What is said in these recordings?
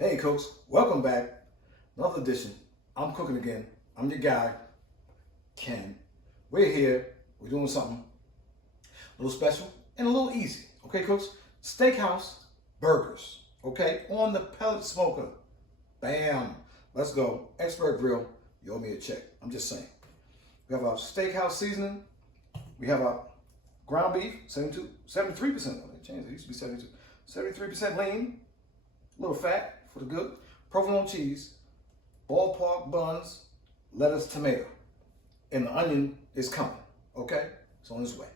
Hey cooks, welcome back. Another edition. I'm cooking again. I'm your guy, Ken. We're here. We're doing something a little special and a little easy. Okay, cooks? Steakhouse burgers. Okay, on the pellet smoker. Bam. Let's go. Expert grill. You owe me a check. I'm just saying. We have our steakhouse seasoning. We have our ground beef, 73%. They changed it. It used to be 72. 73% lean. A little fat for the good. Provolone cheese. Ballpark buns. Lettuce, tomato. And the onion is coming. Okay? It's on its way.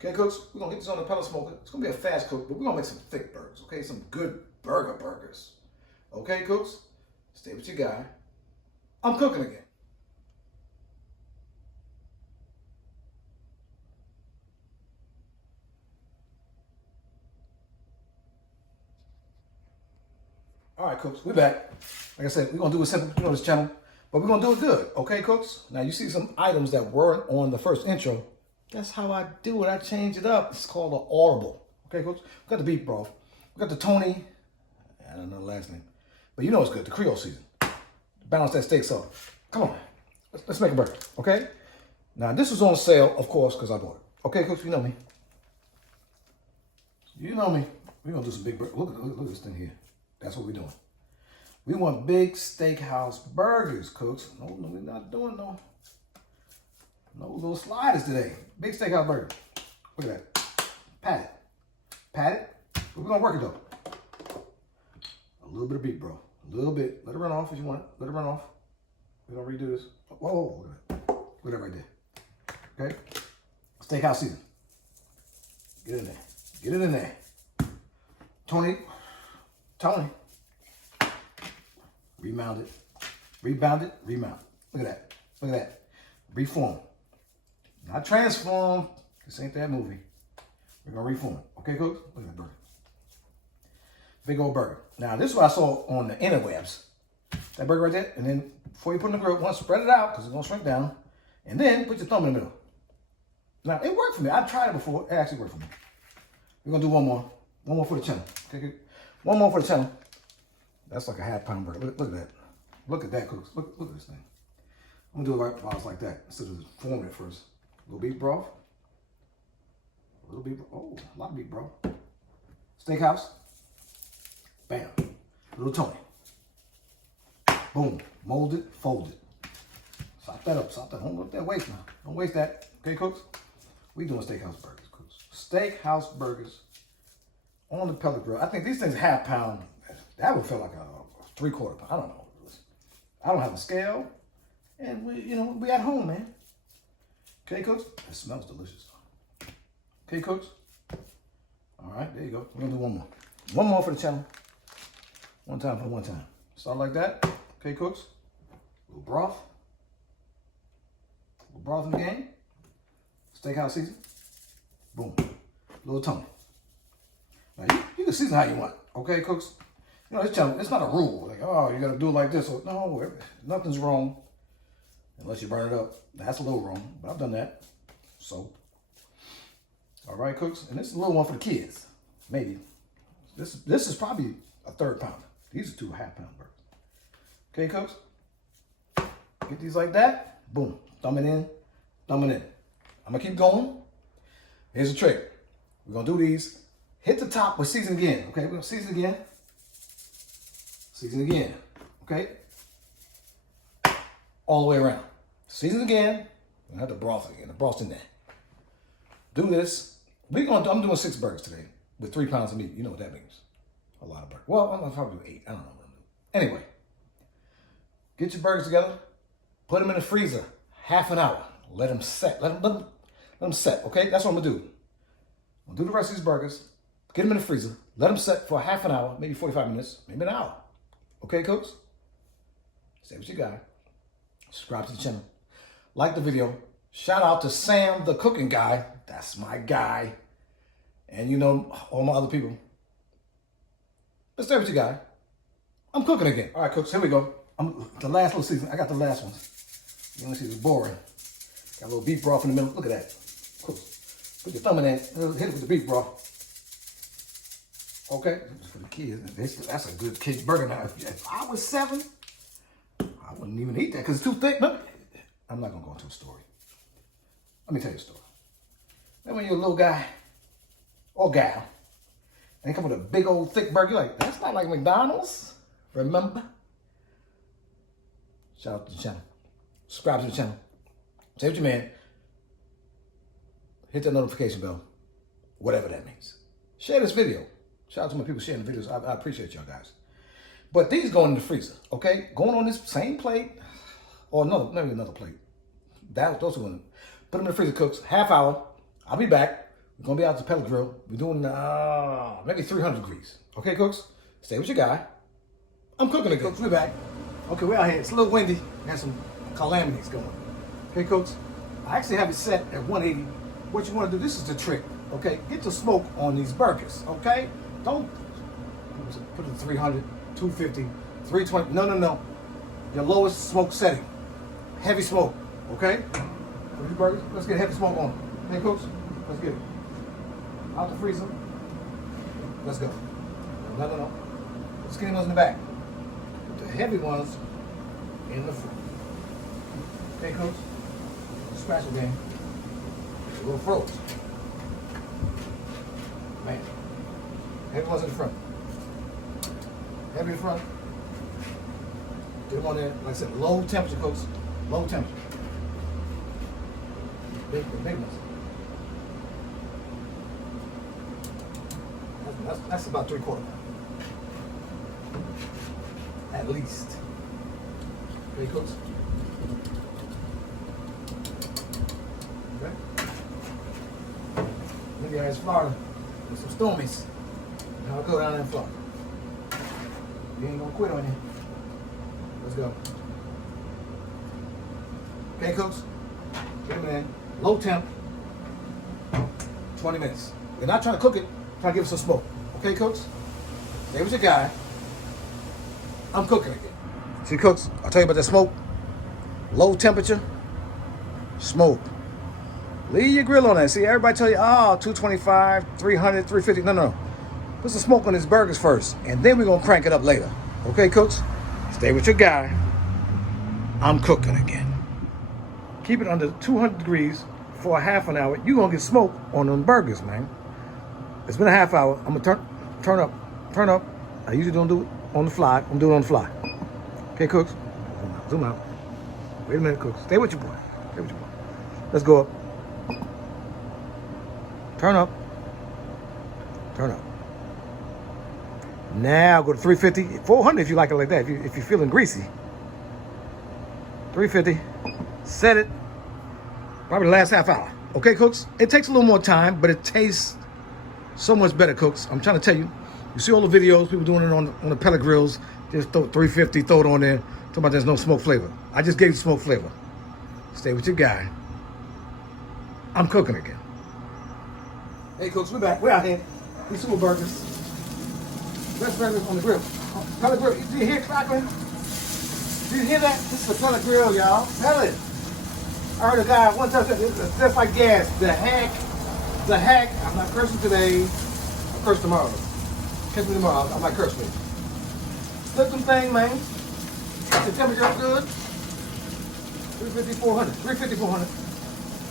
Okay, cooks? We're going to get this on the pellet smoker. It's going to be a fast cook, but we're going to make some thick burgers. Okay? Some good burgers. Okay, cooks? Stay with your guy. I'm cooking again. All right, cooks, we're back. Like I said, we're going to do it simple, you know this channel, but we're going to do it good, okay, cooks? Now, you see some items that weren't on the first intro. That's how I do it. I change it up. It's called an audible. Okay, cooks? We got the beef broth. We got the Tony, I don't know the last name, but you know it's good, the Creole season. Balance that steak sauce. Come on, let's make a burger, okay? Now, this was on sale, of course, because I bought it. Okay, cooks, you know me. You know me. We're going to do some big burgers. Look at this thing here. That's what we're doing. We want big steakhouse burgers, cooks. No, we're not doing no little sliders today. Big steakhouse burger. Look at that. Pat it. But we're gonna work it though. A little bit of beef, bro. A little bit. Let it run off if you want it. Let it run off. We're gonna redo this. Whoa, look at that. Look at that right there. Okay? Steakhouse season. Get it in there. Get it in there. Tony. Remount it. Rebound it. Remount. Look at that. Look at that. Reform. Not transform. This ain't that movie. We're going to reform it. Okay, cooks? Look at that burger. Big old burger. Now, this is what I saw on the interwebs. That burger right there. And then before you put it in the grill, spread it out because it's going to shrink down. And then put your thumb in the middle. Now, it worked for me. I've tried it before. It actually worked for me. We're going to do one more. One more for the channel. Okay. One more for the channel. That's like a half-pound burger. Look at that. Look at that, cooks. Look at this thing. I'm gonna do it right while it's like that instead of forming it first. A little beef broth. A little beef. Oh, a lot of beef broth. Steakhouse. Bam. Little Tony. Boom. Mold it. Fold it. Sop that up. Sop that. Don't let that waste now. Don't waste that. Okay, cooks. We doing steakhouse burgers, cooks. Steakhouse burgers. On the pellet grill. I think these things half pound. That would feel like a 3/4 pound. I don't know. I don't have a scale. And we at home, man. Okay, cooks? It smells delicious. Okay, cooks? All right, there you go. We're gonna do one more. One more for the channel. One time for one time. Start like that. Okay, cooks? A little broth. A little broth in the game. Steakhouse season. Boom. Little Tony. Now, you can season how you want, okay, cooks? You know, it's not a rule. Like, oh, you got to do it like this. Or, no, nothing's wrong unless you burn it up. That's a little wrong, but I've done that. So, all right, cooks? And this is a little one for the kids, maybe. This is probably a 1/3 pounder. These are 2 half-pound burgers. Okay, cooks? Get these like that. Boom. Thumb it in. Thumb it in. I'm going to keep going. Here's the trick. We're going to do these. Hit the top with season again, okay? We're going to season again. Season again, okay? All the way around. Season again. I have the broth again. The broth's in there. Do this. I'm doing 6 burgers today with 3 pounds of meat. You know what that means. A lot of burgers. Well, I'm going to probably do 8. I don't know what I'm doing. Anyway, get your burgers together. Put them in the freezer. Half an hour. Let them set. Let them set, okay? That's what I'm going to do. I'm going to do the rest of these burgers. Get them in the freezer. Let them set for half an hour, maybe 45 minutes, maybe an hour. Okay, cooks? Stay with your guy. Subscribe to the channel. Like the video. Shout out to Sam, the cooking guy. That's my guy. And you know, all my other people. But stay with your guy. I'm cooking again. All right, cooks, here we go. The last little season. I got the last one. You only see it's boring. Got a little beef broth in the middle. Look at that. Cooks. Put your thumb in there. Hit it with the beef broth. Okay, for the kids. That's a good kid burger. Now, if I was 7, I wouldn't even eat that because it's too thick. I'm not gonna go into a story. Let me tell you a story. Then when you're a little guy or gal, and they come with a big old thick burger, you're like, that's not like McDonald's. Remember? Shout out to the channel. Subscribe to the channel. Say what you man. Hit that notification bell. Whatever that means. Share this video. Shout out to my people sharing the videos. I appreciate y'all guys. But these go in the freezer, okay? Going on this same plate, or no, maybe another plate. Those are going to put them in the freezer, cooks. Half hour. I'll be back. We're going to be out at the pellet grill. We're doing maybe 300 degrees. Okay, cooks? Stay with your guy. I'm cooking it, cooks. We're back. Okay, we're out here. It's a little windy. We have some calamities going. Okay, cooks? I actually have it set at 180. What you want to do, this is the trick. Okay, get the smoke on these burgers. Okay? Don't put it at 300, 250, 320. No. Your lowest smoke setting. Heavy smoke. Okay? For these burgers, let's get heavy smoke on. Hey, cooks, let's get it. Out the freezer. Let's go. No. The skinny ones in the back. The heavy ones in the front. Okay, cooks? Scratch it, game. A little froze. Man. Heavy ones in the front. Heavy in the front. Get them on there, like I said, low temperature, cooks. Low temperature. The big ones. That's about 3/4. At least. Okay, cooks? Okay. Look at guys, Florida. There's some stormies. Now I'll go down there in Florida. You ain't gonna quit on you. Let's go. Okay, cooks? Get them in. Low temp. 20 minutes. We're not trying to cook it. Trying to give it some smoke. Okay, cooks? Stay with your guy. I'm cooking again. See, cooks, I'll tell you about that smoke. Low temperature. Smoke. Leave your grill on that. See, everybody tell you, 225, 300, 350. No. Put some smoke on these burgers first, and then we're going to crank it up later. Okay, cooks? Stay with your guy. I'm cooking again. Keep it under 200 degrees for a half an hour. You're going to get smoke on them burgers, man. It's been a half hour. I'm going to turn up. I usually don't do it on the fly. I'm doing it on the fly. Okay, cooks? Zoom out. Wait a minute, cooks. Stay with your boy. Let's go up. Turn up. Now go to 350, 400 if you like it like that. If you're feeling greasy. 350. Set it. Probably the last half hour. Okay, cooks? It takes a little more time, but it tastes so much better, cooks. I'm trying to tell you. You see all the videos, people doing it on the pellet grills. Just throw 350, throw it on there. Talking about there's no smoke flavor. I just gave you smoke flavor. Stay with your guy. I'm cooking again. Hey, cooks, we're back. We're out here. These super burgers. Best burgers on the grill. Pellet grill. Do you hear crackling? Do you hear that? This is a pellet grill, y'all. Pellet. I heard a guy one time said, it's just like gas. The heck. I'm not cursing today. I'll curse tomorrow. Catch me tomorrow. I might curse me. Flip them thing, man. The temperature up good. 350, 400. 350, 400.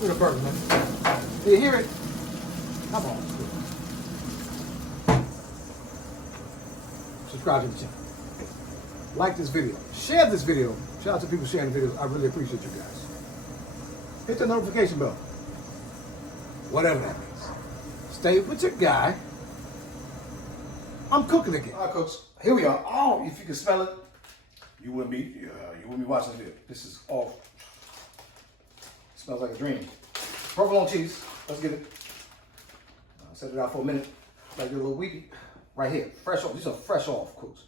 Look at the burger, man. Do you hear it? Come on. Subscribe to the channel. Like this video. Share this video. Shout out to people sharing videos. I really appreciate you guys. Hit the notification bell. Whatever that means. Stay with your guy. I'm cooking again. All right, cooks. Here we are. Oh, if you can smell it, you wouldn't be watching this video. This is off. Smells like a dream. Provolone cheese. Let's get it. Set it out for a minute. Like a little weedy. Right here. Fresh off. These are fresh off, cooks.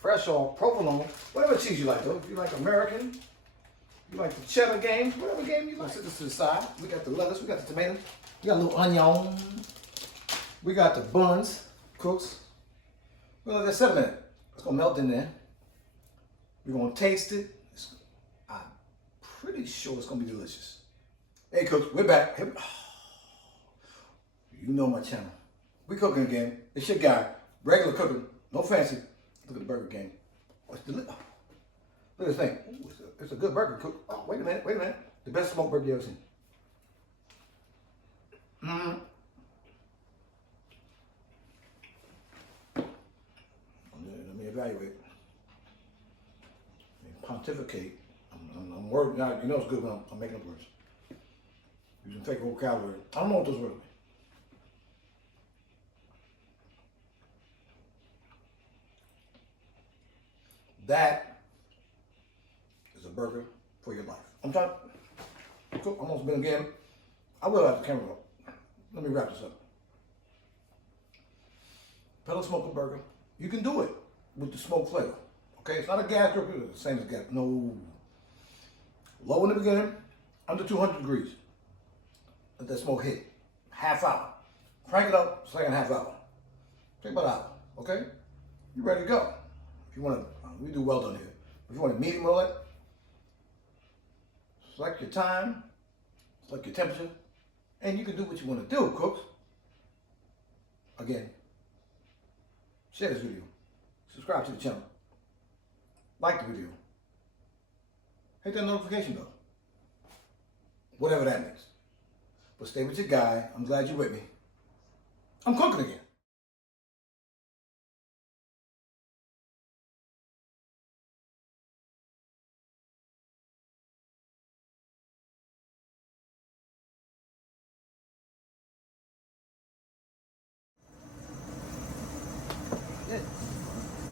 Fresh off provolone. Whatever cheese you like, though. If you like American, you like the cheddar game, whatever game you like. Set this to the side. We got the lettuce. We got the tomatoes. We got a little onion. We got the buns, cooks. We'll let that set a minute. It's going to melt in there. We're going to taste it. I'm pretty sure it's going to be delicious. Hey, cooks, we're back. You know my channel. We cooking again. It's your guy. Regular cooking, no fancy. Look at the Burger King. Look at this thing. Ooh, it's a good burger. Cook. Oh, wait a minute. The best smoked burger you ever seen. Let me evaluate. Let me pontificate. I'm working. You know it's good when I'm making up words. Using fake vocabulary. I don't know what those words mean. That is a burger for your life. I'm trying to cook. Almost been again. I will have the camera up. Let me wrap this up. Pellet smoker burger. You can do it with the smoke flavor. Okay, it's not a gas cooker. It's the same as gas. No. Low in the beginning, under 200 degrees. Let that smoke hit. Half hour. Crank it up, second half hour. Take about an hour. Okay? You ready to go. If you want to, we do well done here. If you want a medium roll it, select your time, select your temperature, and you can do what you want to do, cooks. Again, share this video, subscribe to the channel, like the video, hit that notification bell, whatever that means. But stay with your guy. I'm glad you're with me. I'm cooking again.